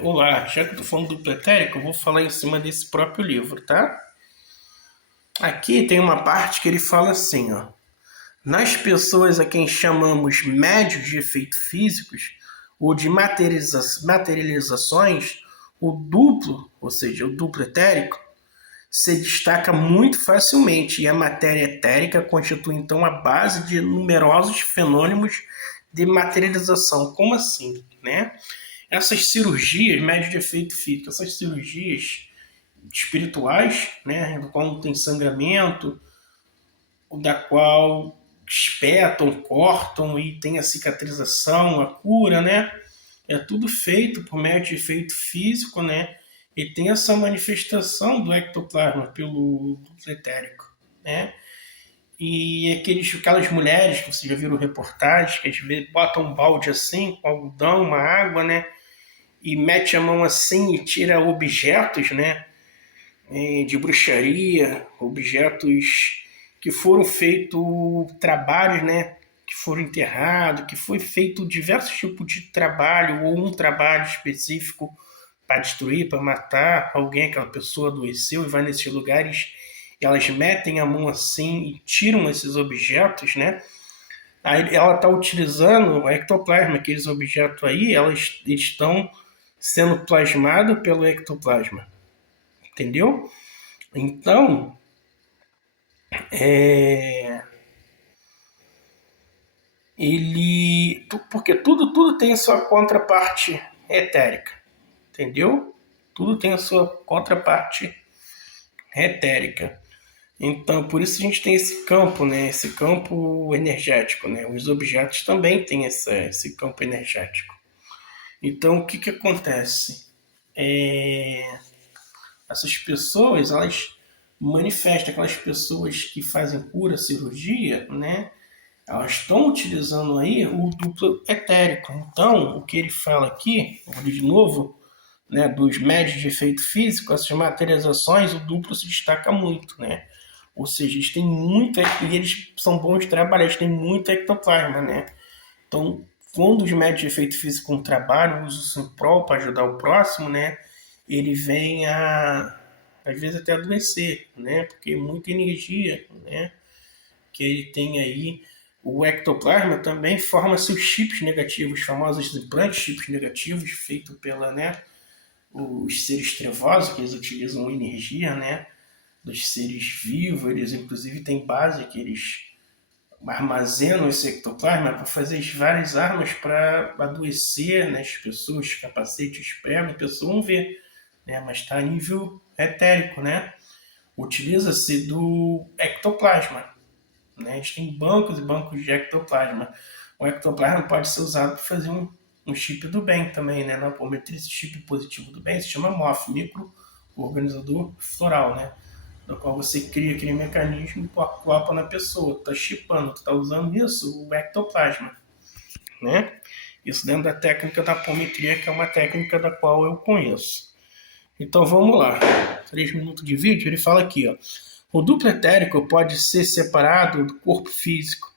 Olá, já que eu tô falando do pretérito, eu vou falar em cima desse próprio livro, tá? Aqui tem uma parte que ele fala assim, ó. Nas pessoas a quem chamamos médios de efeitos físicos ou de materializações, o duplo, ou seja, o duplo etérico, se destaca muito facilmente e a matéria etérica constitui então a base de numerosos fenômenos de materialização. Como assim, né? Essas cirurgias, médio de efeito físico, essas cirurgias espirituais, né, do qual não tem sangramento, da qual espetam, cortam e tem a cicatrização, a cura, né? É tudo feito por meio de efeito físico, né? E tem essa manifestação do ectoplasma pelo etérico, né? E aquelas mulheres que vocês já viram reportagens, que às vezes botam um balde assim, com algodão, uma água, né? E mete a mão assim e tira objetos, né? De bruxaria, objetos que foram feitos, trabalhos, né? Que foram enterrados, que foi feito diversos tipos de trabalho, ou um trabalho específico para destruir, para matar alguém, aquela pessoa adoeceu e vai nesses lugares e elas metem a mão assim e tiram esses objetos, né? Aí ela está utilizando o ectoplasma, aqueles objetos aí, eles estão sendo plasmados pelo ectoplasma, entendeu? Então, é, porque tudo tem a sua contraparte etérica, entendeu? Tudo tem a sua contraparte etérica. Então, por isso a gente tem esse campo, né? Esse campo energético, né? Os objetos também têm esse campo energético. Então, o que acontece? Essas pessoas, elas manifestam, aquelas pessoas que fazem cura, cirurgia, né? Elas estão utilizando aí o duplo etérico. Então, o que ele fala aqui, vou ler de novo, né, dos médios de efeito físico, essas materializações, o duplo se destaca muito, né? Ou seja, eles têm muito, e eles são bons trabalhadores, têm muito ectoplasma, né? Então, quando os médios de efeito físico trabalham, usam em prol para ajudar o próximo, né? Ele vem às vezes até adoecer, né? Porque é muita energia, né? Que ele tem aí. O ectoplasma também forma seus chips negativos, os famosos implantes chips negativos, feito pela, né? Os seres trevosos, que eles utilizam energia, né? Dos seres vivos, eles inclusive têm base que eles armazenam esse ectoplasma para fazer várias armas para adoecer, né, as pessoas, capacetes pregam, a pessoa não vê, né, mas está a nível etérico, né? Utiliza-se do ectoplasma, né? A gente tem bancos e bancos de ectoplasma. O ectoplasma pode ser usado para fazer um chip do bem também, né? Na apometria, esse chip positivo do bem se chama MOF, microorganizador floral, né? No qual você cria aquele mecanismo e acopla na pessoa. Tu tá chipando, tu tá usando isso, o ectoplasma, né? Isso dentro da técnica da apometria, que é uma técnica da qual eu conheço. Então vamos lá. 3 minutos de vídeo, ele fala aqui, ó. O duplo etérico pode ser separado do corpo físico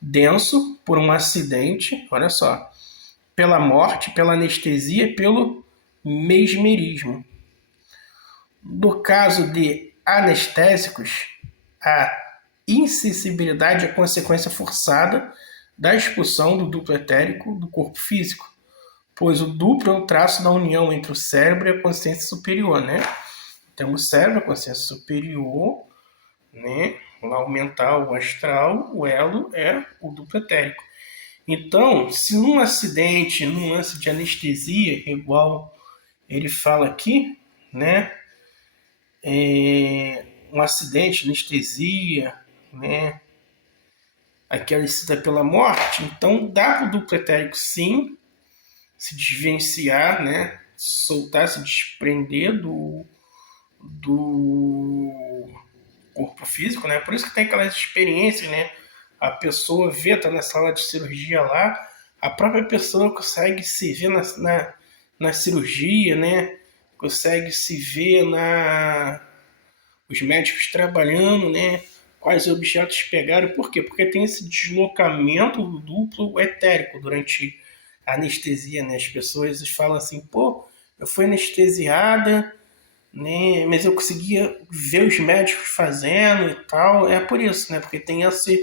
denso por um acidente, olha só, pela morte, pela anestesia e pelo mesmerismo. No caso de anestésicos, a insensibilidade é consequência forçada da expulsão do duplo etérico do corpo físico, pois o duplo é o traço da união entre o cérebro e a consciência superior, né? Então, o cérebro, a consciência superior, né? Lá o mental, o astral, o elo é o duplo etérico. Então, se num acidente, num lance de anestesia, igual ele fala aqui, né? Um acidente, anestesia, né? Aquela cita pela morte, então dá para o duplo etérico sim se desvencilhar, né? Soltar, se desprender do corpo físico, né? Por isso que tem aquelas experiências, né? A pessoa vê, tá na sala de cirurgia lá, a própria pessoa consegue se ver na cirurgia, né? Consegue se ver os médicos trabalhando, né? Quais objetos pegaram, por quê? Porque tem esse deslocamento duplo etérico durante a anestesia, né? As pessoas falam assim, pô, eu fui anestesiada, né? Mas eu conseguia ver os médicos fazendo e tal. É por isso, né? Porque tem esse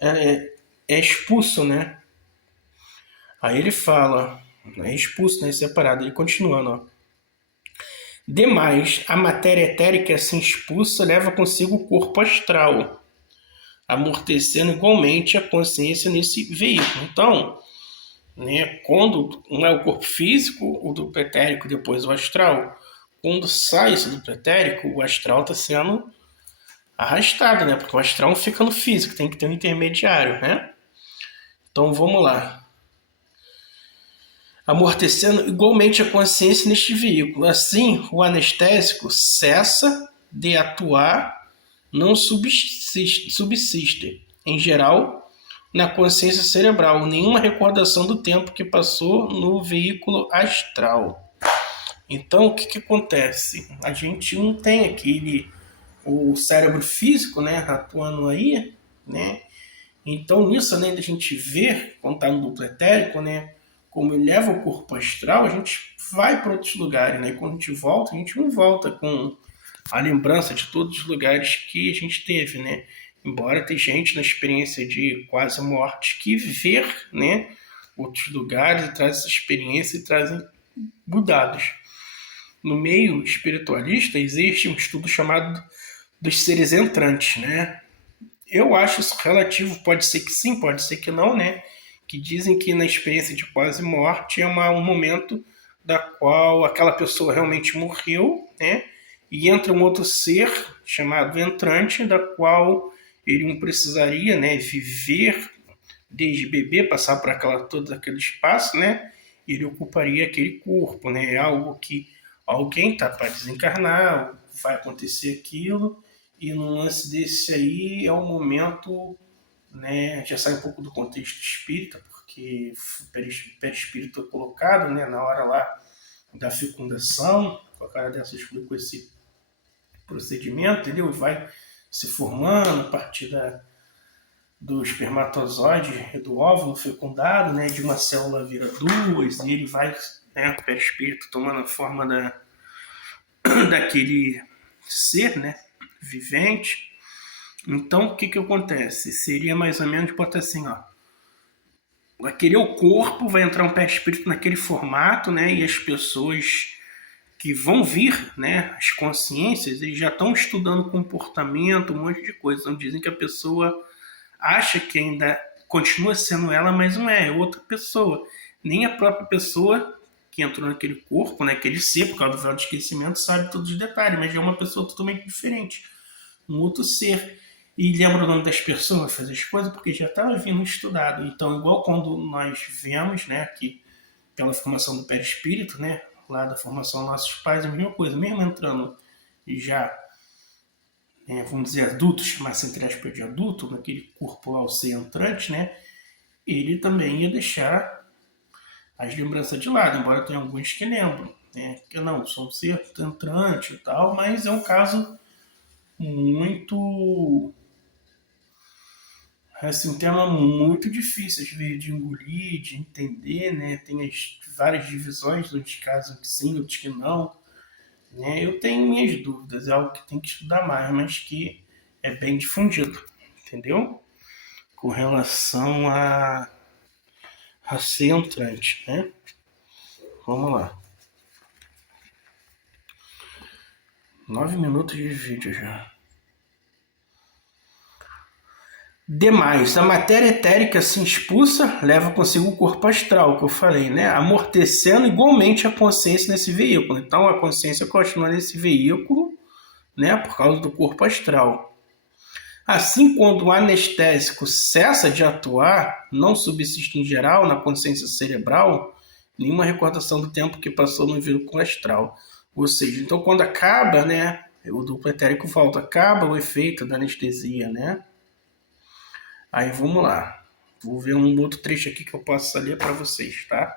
é expulso, né? Aí ele fala, é expulso, né? Separado. Ele continuando, ó. Demais, a matéria etérica assim expulsa leva consigo o corpo astral, amortecendo igualmente a consciência nesse veículo. Então, né, quando um é o corpo físico, o duplo etérico, depois o astral, quando sai esse duplo etérico, o astral está sendo arrastado, né? Porque o astral não fica no físico, tem que ter um intermediário, né? Então vamos lá. Amortecendo igualmente a consciência neste veículo. Assim, o anestésico cessa de atuar, não subsiste, em geral, na consciência cerebral, nenhuma recordação do tempo que passou no veículo astral. Então, o que acontece? A gente não tem o cérebro físico, né, atuando aí, né? Então, nisso, além da gente ver, quando está no duplo etérico, né, como ele leva o corpo astral, a gente vai para outros lugares, né? E quando a gente volta, a gente não volta com a lembrança de todos os lugares que a gente teve, né? Embora tenha gente na experiência de quase morte que vê, né, outros lugares e traz essa experiência e trazem mudados. No meio espiritualista existe um estudo chamado dos seres entrantes, né? Eu acho isso relativo, pode ser que sim, pode ser que não, né? Que dizem que na experiência de quase morte é um momento da qual aquela pessoa realmente morreu, né? E entra um outro ser chamado entrante, da qual ele não precisaria, né, viver desde bebê, passar por todo aquele espaço, né? E ele ocuparia aquele corpo, né? É algo que alguém está para desencarnar, vai acontecer aquilo, e num lance desse aí é um momento, né, já sai um pouco do contexto espírita, porque o perispírito é colocado, né, na hora lá da fecundação, com a cara dessa explicou esse procedimento, entendeu? Vai se formando a partir do espermatozoide e do óvulo fecundado, né, de uma célula vira duas, e ele vai, né, o perispírito tomando a forma daquele ser, né, vivente. Então, o que acontece? Seria mais ou menos, botar assim, ó, aquele é o corpo, vai entrar um perispírito naquele formato, né, e as pessoas que vão vir, né, as consciências, eles já estão estudando comportamento, um monte de coisa. Então dizem que a pessoa acha que ainda continua sendo ela, mas não é outra pessoa. Nem a própria pessoa que entrou naquele corpo, né, aquele ser, por causa do véu de esquecimento, sabe todos os detalhes, mas é uma pessoa totalmente diferente, um outro ser. E lembra o nome das pessoas, fazer as coisas, porque já estava vindo estudado. Então, igual quando nós vemos, né, aqui, pela formação do perispírito, né, lá da formação dos nossos pais, a mesma coisa, mesmo entrando já, vamos dizer, adulto, chamar-se entre aspas de adulto, naquele corpo lá, o ser entrante, né, ele também ia deixar as lembranças de lado, embora tenha alguns que lembram, né, que não, são um ser entrante e tal, mas é um caso muito, assim, um tema muito difícil às vezes de engolir, de entender, né, tem as várias divisões, uns casos que sim, outros que não, né, eu tenho minhas dúvidas, é algo que tem que estudar mais, mas que é bem difundido, entendeu? Com relação a ser entrante, né? Vamos lá. 9 minutos de vídeo já. Demais, a matéria etérica se expulsa, leva consigo o corpo astral, que eu falei, né? Amortecendo igualmente a consciência nesse veículo. Então a consciência continua nesse veículo, né? Por causa do corpo astral. Assim, quando o anestésico cessa de atuar, não subsiste em geral na consciência cerebral nenhuma recordação do tempo que passou no veículo astral. Ou seja, então quando acaba, né, o duplo etérico volta, acaba o efeito da anestesia, né? Aí vamos lá. Vou ver um outro trecho aqui que eu possa ler para vocês, tá?